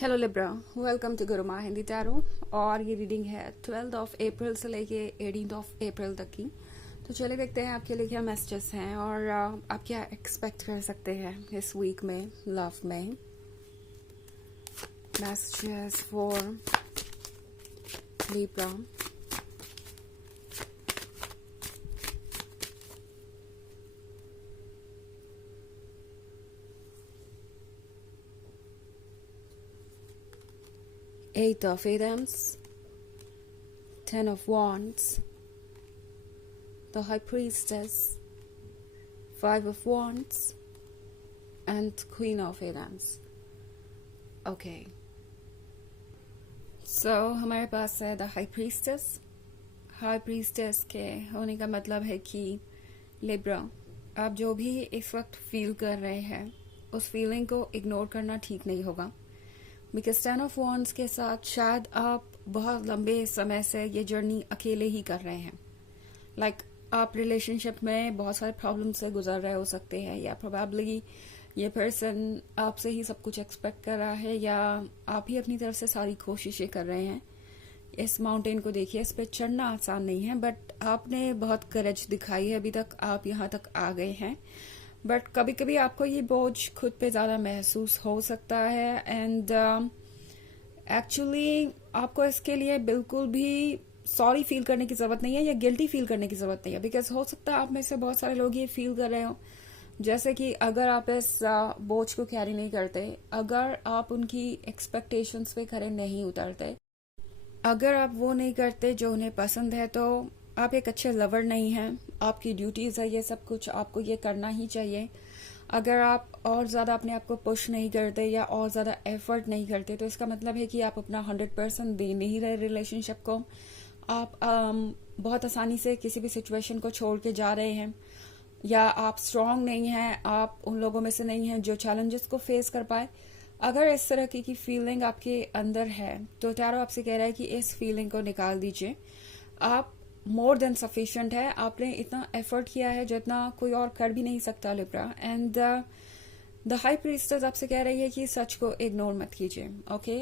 Hello Libra, welcome to Guruma Hindi tarot. और ये reading है 12 अप्रैल से लेके 18 अप्रैल तक की। तो चलिए देखते हैं आपके लिए क्या मैसेजेस हैं और आप क्या एक्सपेक्ट कर सकते हैं इस वीक में लव में। Messages for Libra. Eight of Wands, Ten of Wands, the High Priestess, Five of Wands, and Queen of Wands. Okay. So हमारे पास है the high priestess. High priestess के होने का मतलब है कि लिब्रा, आप जो भी इस वक्त फील कर रहे हैं उस फीलिंग को इग्नोर करना ठीक नहीं होगा। बिकॉज 10 ऑफ वॉन्ड्स के साथ शायद आप बहुत लंबे समय से ये जर्नी अकेले ही कर रहे हैं। लाइक आप रिलेशनशिप में बहुत सारे प्रॉब्लम से गुजर रहे हो सकते हैं, या प्रोबेबली ये पर्सन आपसे ही सब कुछ एक्सपेक्ट कर रहा है, या आप ही अपनी तरफ से सारी कोशिशें कर रहे हैं। इस माउंटेन को देखिए, इस पे चढ़ना आसान नहीं है, बट आपने बहुत करेज दिखाई है, अभी तक आप यहाँ तक आ गए हैं। बट कभी कभी आपको ये बोझ खुद पे ज़्यादा महसूस हो सकता है, एंड एक्चुअली आपको इसके लिए बिल्कुल भी सॉरी फील करने की ज़रूरत नहीं है या गिल्टी फील करने की ज़रूरत नहीं है। बिकॉज हो सकता है आप में से बहुत सारे लोग ये फील कर रहे हो जैसे कि अगर आप इस बोझ को कैरी नहीं करते, अगर आप उनकी एक्सपेक्टेशंस पे खरे नहीं उतरते, अगर आप वो नहीं करते जो उन्हें पसंद है, तो आप एक अच्छे लवर नहीं हैं। आपकी ड्यूटीज़ है ये सब कुछ, आपको ये करना ही चाहिए। अगर आप और ज़्यादा अपने आप को पुश नहीं करते या और ज़्यादा एफर्ट नहीं करते, तो इसका मतलब है कि आप अपना 100% दे नहीं रहे रिलेशनशिप को। आप बहुत आसानी से किसी भी सिचुएशन को छोड़ के जा रहे हैं, या आप स्ट्रांग नहीं हैं, आप उन लोगों में से नहीं हैं जो चैलेंजेस को फेस कर पाए। अगर इस तरह की फीलिंग आपके अंदर है, तो टैरो आपसे कह रहा है कि इस फीलिंग को निकाल दीजिए। आप मोर देन सफिशिएंट है, आपने इतना एफर्ट किया है जितना कोई और कर भी नहीं सकता Libra. And the high priestess आपसे कह रही है कि सच को इग्नोर मत कीजिए। ओके,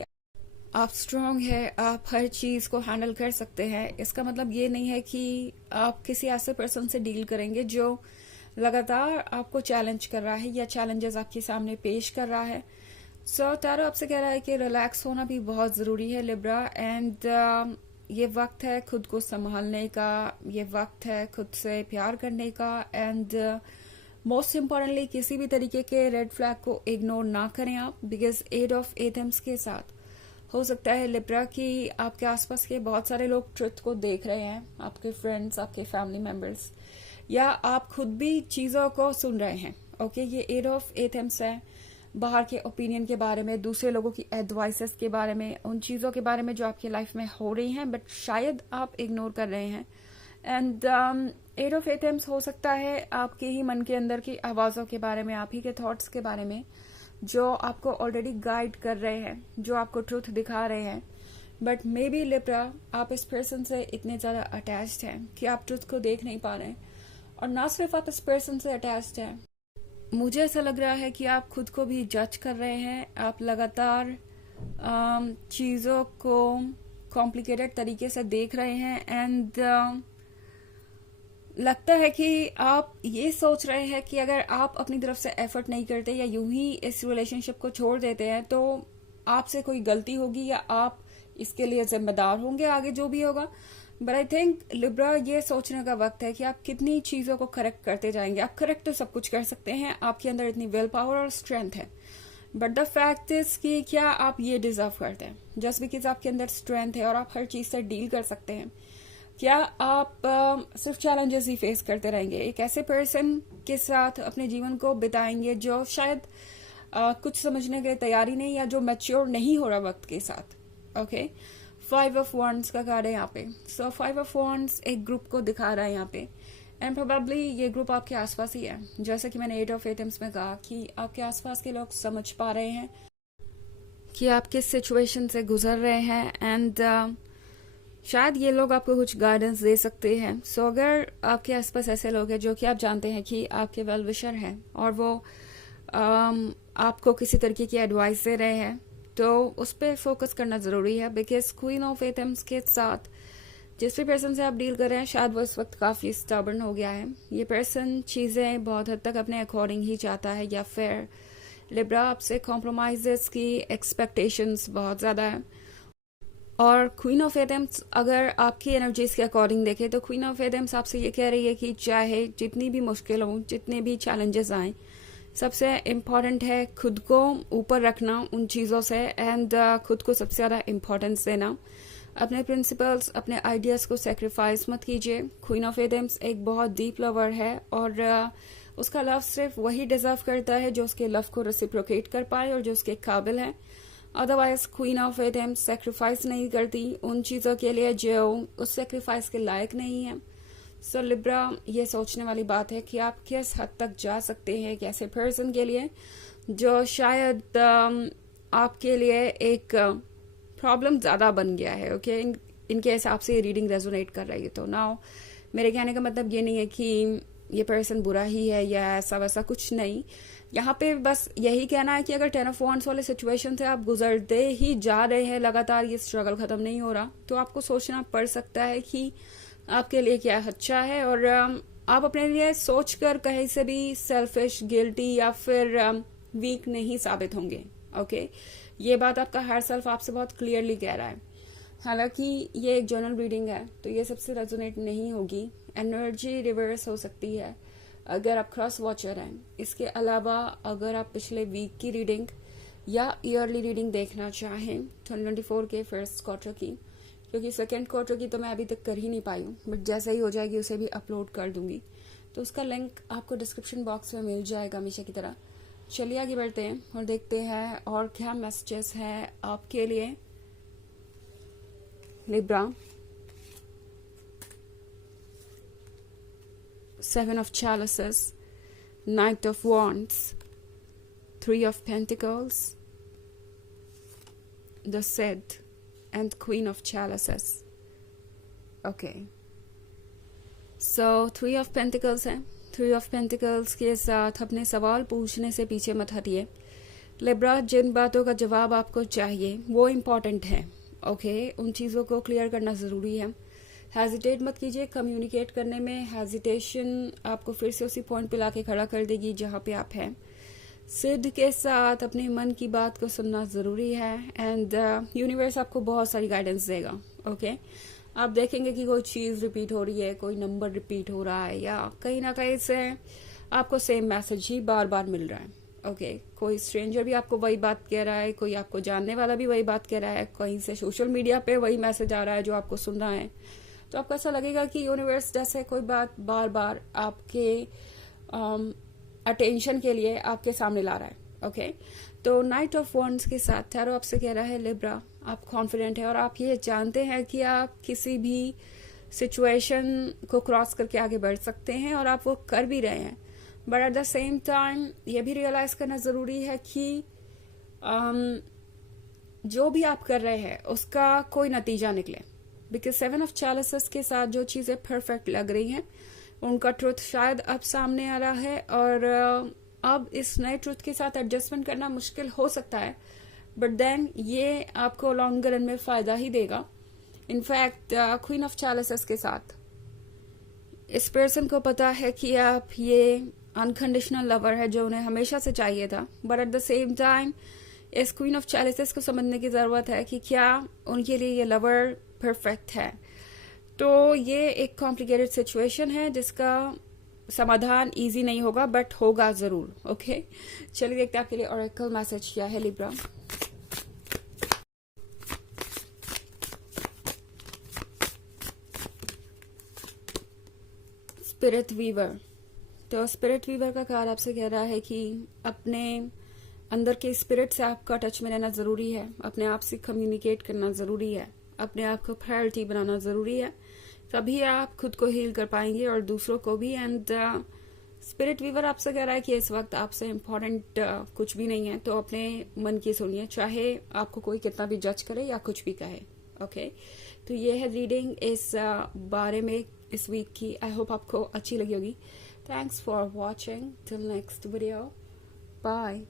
आप स्ट्रांग है, आप हर चीज को हैंडल कर सकते हैं। इसका मतलब ये नहीं है कि आप किसी ऐसे पर्सन से डील करेंगे जो लगातार आपको चैलेंज कर रहा है या चैलेंजेस आपके सामने पेश कर रहा है। सो टैरो आपसे कह रहा है कि रिलैक्स होना भी बहुत जरूरी है लिब्रा। एंड ये वक्त है खुद को संभालने का, ये वक्त है खुद से प्यार करने का। एंड मोस्ट इम्पॉर्टेंटली किसी भी तरीके के रेड फ्लैग को इग्नोर ना करें आप। बिकॉज 8 ऑफ एथम्स के साथ हो सकता है लिब्रा कि आपके आसपास के बहुत सारे लोग ट्रुथ को देख रहे हैं, आपके फ्रेंड्स, आपके फैमिली मेंबर्स, या आप खुद भी चीजों को सुन रहे हैं। ओके, ये 8 ऑफ एथम्स है बाहर के ओपिनियन के बारे में, दूसरे लोगों की एडवाइसेस के बारे में, उन चीज़ों के बारे में जो आपकी लाइफ में हो रही हैं बट शायद आप इग्नोर कर रहे हैं। एंड 8 ऑफ एथम्स हो सकता है आपके ही मन के अंदर की आवाज़ों के बारे में, आप ही के थॉट्स के बारे में, जो आपको ऑलरेडी गाइड कर रहे हैं, जो आपको ट्रूथ दिखा रहे हैं। बट मे बी लिब्रा, आप इस पर्सन से इतने ज़्यादा अटैच्ड हैं कि आप ट्रूथ को देख नहीं पा रहे हैं। और ना सिर्फ आप इस पर्सन से अटैच्ड हैं, मुझे ऐसा लग रहा है कि आप खुद को भी जज कर रहे हैं। आप लगातार चीज़ों को कॉम्प्लिकेटेड तरीके से देख रहे हैं। एंड लगता है कि आप ये सोच रहे हैं कि अगर आप अपनी तरफ से एफर्ट नहीं करते या यूं ही इस रिलेशनशिप को छोड़ देते हैं, तो आपसे कोई गलती होगी या आप इसके लिए जिम्मेदार होंगे आगे जो भी होगा। बट आई थिंक लिब्रा, ये सोचने का वक्त है कि आप कितनी चीजों को करेक्ट करते जाएंगे। आप करेक्ट तो सब कुछ कर सकते हैं, आपके अंदर इतनी विल पावर और स्ट्रेंथ है, बट द फैक्ट इज कि क्या आप ये डिजर्व करते हैं? जस्ट बिकॉज आपके अंदर स्ट्रेंथ है और आप हर चीज से डील कर सकते हैं, क्या आप सिर्फ चैलेंजेस ही फेस करते रहेंगे? एक ऐसे पर्सन के साथ अपने जीवन को बिताएंगे जो शायद कुछ समझने के तैयारी नहीं, या जो मैच्योर नहीं हो रहा वक्त के साथ। ओके, 5 ऑफ वॉन्ड्स का कार्ड है यहाँ पे। सो 5 ऑफ वॉन्ड्स एक ग्रुप को दिखा रहा है यहाँ पे, एंड प्रोबेबली ये ग्रुप आपके आसपास ही है। जैसे कि मैंने 8 ऑफ एटम्स में कहा कि आपके आसपास के लोग समझ पा रहे हैं कि आप किस सिचुएशन से गुजर रहे हैं। एंड शायद ये लोग आपको कुछ गाइडेंस दे सकते हैं। सो अगर आपके आसपास ऐसे लोग हैं जो कि आप जानते हैं कि आपके वेल विशर हैं और वो आपको किसी तरीके की एडवाइस दे रहे हैं, तो उस पर फोकस करना ज़रूरी है, बिकॉज क्वीन ऑफ एथम्स के साथ जिस भी पर्सन से आप डील कर रहे हैं शायद वो इस वक्त काफ़ी स्टबर्न हो गया है। ये पर्सन चीज़ें बहुत हद तक अपने अकॉर्डिंग ही चाहता है, या फिर लिब्रा आपसे कॉम्प्रोमाइज़ की एक्सपेक्टेशंस बहुत ज़्यादा है। और क्वीन ऑफ एथम्स अगर आपकी एनर्जीज के अकॉर्डिंग देखें तो क्वीन ऑफ एथम्स आपसे ये कह रही है कि चाहे जितनी भी मुश्किल हो, जितने भी चैलेंजेस आए, सबसे इम्पॉर्टेंट है खुद को ऊपर रखना उन चीज़ों से, एंड खुद को सबसे ज़्यादा इम्पोर्टेंस देना। अपने प्रिंसिपल्स, अपने आइडियाज़ को सेक्रीफाइस मत कीजिए। क्वीन ऑफ एथम्स एक बहुत डीप लवर है और उसका लव सिर्फ वही डिजर्व करता है जो उसके लव को रेसिप्रोकेट कर पाए और जो उसके काबिल है। अदरवाइज क्वीन ऑफ एथम्स सेक्रीफाइस नहीं करती उन चीज़ों के लिए जो उस सेक्रीफाइस के लायक नहीं है। सो लिब्रा, ये सोचने वाली बात है कि आप किस हद तक जा सकते हैं एक ऐसे पर्सन के लिए जो शायद आपके लिए एक प्रॉब्लम ज़्यादा बन गया है। ओके, इनके हिसाब से ये रीडिंग रेजोनेट कर रही है। तो नाउ मेरे कहने का मतलब ये नहीं है कि ये पर्सन बुरा ही है या ऐसा वैसा कुछ नहीं। यहाँ पे बस यही कहना है कि अगर 10 ऑफ वांड्स वाले सिचुएशन से आप गुजरते ही जा रहे हैं, लगातार ये स्ट्रगल खत्म नहीं हो रहा, तो आपको सोचना पड़ सकता है कि आपके लिए क्या अच्छा है। और आप अपने लिए सोचकर कहीं से भी सेल्फिश, गिल्टी या फिर वीक नहीं साबित होंगे। ओके, ये बात आपका हायर सेल्फ आपसे बहुत क्लियरली कह रहा है। हालांकि ये एक जर्नल रीडिंग है तो ये सबसे रेजोनेट नहीं होगी, एनर्जी रिवर्स हो सकती है अगर आप क्रॉस वॉचर हैं। इसके अलावा अगर आप पिछले वीक की रीडिंग या ईयरली रीडिंग देखना चाहें 2024 के फर्स्ट क्वार्टर की, क्योंकि सेकेंड क्वार्टर की तो मैं अभी तक कर ही नहीं पाई हूँ, बट जैसे ही हो जाएगी उसे भी अपलोड कर दूंगी, तो उसका लिंक आपको डिस्क्रिप्शन बॉक्स में मिल जाएगा हमेशा की तरह। चलिए आगे बढ़ते हैं और देखते हैं और क्या मैसेजेस हैं आपके लिए Libra. 7 of chalices, Knight of Wands, 3 of Pentacles, the Cid, and Queen of Chalices. Okay. So 3 of Pentacles है। 3 of Pentacles के साथ अपने सवाल पूछने से पीछे मत हटिए लिब्रा। जिन बातों का जवाब आपको चाहिए वो इम्पोर्टेंट है। ओके, उन चीज़ों को क्लियर करना ज़रूरी है। हेजिटेट मत कीजिए कम्युनिकेट करने में। हेजिटेशन आपको फिर से उसी पॉइंट पे लाके खड़ा कर देगी जहाँ पे आप हैं। सिद्ध के साथ अपने मन की बात को सुनना ज़रूरी है, एंड यूनिवर्स आपको बहुत सारी गाइडेंस देगा। ओके, आप देखेंगे कि कोई चीज़ रिपीट हो रही है, कोई नंबर रिपीट हो रहा है, या कहीं ना कहीं से आपको सेम मैसेज ही बार बार मिल रहा है। ओके, कोई स्ट्रेंजर भी आपको वही बात कह रहा है, कोई आपको जानने वाला भी वही बात कह रहा है, कहीं से सोशल मीडिया पे वही मैसेज आ रहा है जो आपको सुनना है। तो आपको ऐसा लगेगा कि यूनिवर्स जैसे कोई बात बार बार आपके अटेंशन के लिए आपके सामने ला रहा है। ओके, तो नाइट ऑफ वॉन्ड्स के साथ टैरो आपसे कह रहा है लिब्रा, आप कॉन्फिडेंट है और आप ये जानते हैं कि आप किसी भी सिचुएशन को क्रॉस करके आगे बढ़ सकते हैं और आप वो कर भी रहे हैं। But at the same time ये भी रियलाइज करना ज़रूरी है कि जो भी आप कर रहे हैं उसका कोई नतीजा निकले। बिकॉज 7 ऑफ चैलिसेस के साथ जो चीज़ें परफेक्ट लग रही हैं उनका ट्रुथ शायद अब सामने आ रहा है, और अब इस नए ट्रुथ के साथ एडजस्टमेंट करना मुश्किल हो सकता है, बट देन ये आपको लॉन्गर रन में फ़ायदा ही देगा। इनफैक्ट क्वीन ऑफ चैलिसेस के साथ इस पर्सन को पता है कि आप ये अनकंडीशनल लवर है जो उन्हें हमेशा से चाहिए था, but at the same time इस क्वीन ऑफ चैलिसेस को समझने की ज़रूरत है कि क्या उनके लिए ये लवर परफेक्ट है। तो ये एक कॉम्प्लिकेटेड सिचुएशन है जिसका समाधान इजी नहीं होगा, बट होगा ज़रूर। ओके, चलिए देखते हैं आपके लिए ऑरेकल मैसेज क्या है लिब्रा। स्पिरिट वीवर, तो स्पिरिट वीवर का कार्ड आपसे कह रहा है कि अपने अंदर के स्पिरिट से आपका टच में रहना ज़रूरी है, अपने आप से कम्युनिकेट करना ज़रूरी है, अपने आप को प्रायोरिटी बनाना ज़रूरी है, तभी आप खुद को हील कर पाएंगे और दूसरों को भी। एंड स्पिरिट वीवर आपसे कह रहा है कि इस वक्त आपसे इम्पोर्टेंट कुछ भी नहीं है, तो अपने मन की सुनिए, चाहे आपको कोई कितना भी जज करे या कुछ भी कहे। ओके, तो ये है रीडिंग इस बारे में इस वीक की। आई होप आपको अच्छी लगी होगी। Thanks for watching, till next video, bye.